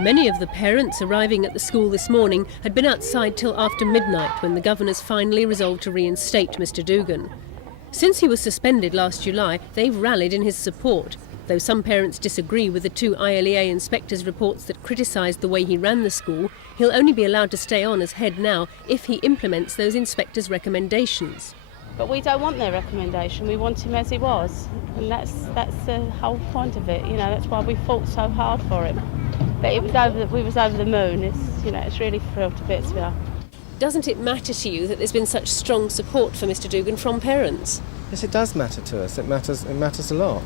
Many of the parents arriving at the school this morning had been outside till after midnight when the governors finally resolved to reinstate Mr. DUGAN. Since he was suspended last July, they've rallied in his support, though some parents disagree with the two ILEA inspectors' reports that criticised the way he ran the school. He'll only be allowed to stay on as head now if he implements those inspectors' recommendations. But we don't want their recommendation, we want him as he was, and that's the whole point of it, that's why we fought so hard for him. But we was over the moon, it's really thrilled to bits with her. Doesn't it matter to you that there's been such strong support for Mr. DUGAN from parents? Yes, it does matter to us, it matters a lot.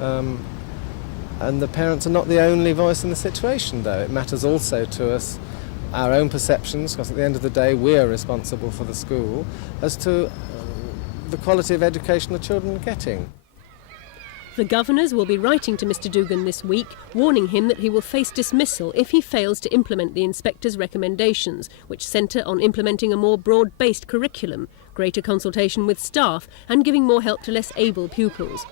And the parents are not the only voice in the situation, though. It matters also to us, our own perceptions, because at the end of the day we're responsible for the school, as to the quality of education the children are getting. The governors will be writing to Mr. DUGAN this week, warning him that he will face dismissal if he fails to implement the inspectors' recommendations, which centre on implementing a more broad-based curriculum, greater consultation with staff and giving more help to less able pupils.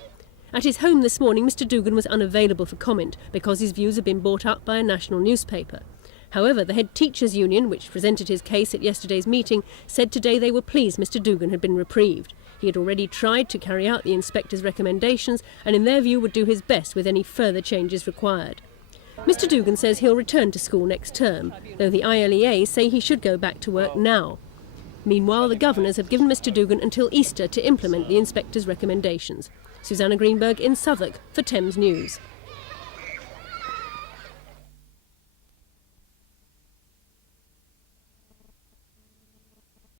At his home this morning, Mr. DUGAN was unavailable for comment because his views had been brought up by a national newspaper. However, the head teachers' union, which presented his case at yesterday's meeting, said today they were pleased Mr. DUGAN had been reprieved. He had already tried to carry out the inspectors' recommendations and in their view would do his best with any further changes required. Mr. DUGAN says he'll return to school next term, though the ILEA say he should go back to work now. Meanwhile, the governors have given Mr. DUGAN until Easter to implement the inspectors' recommendations. Susanna Greenberg in Southwark for Thames News.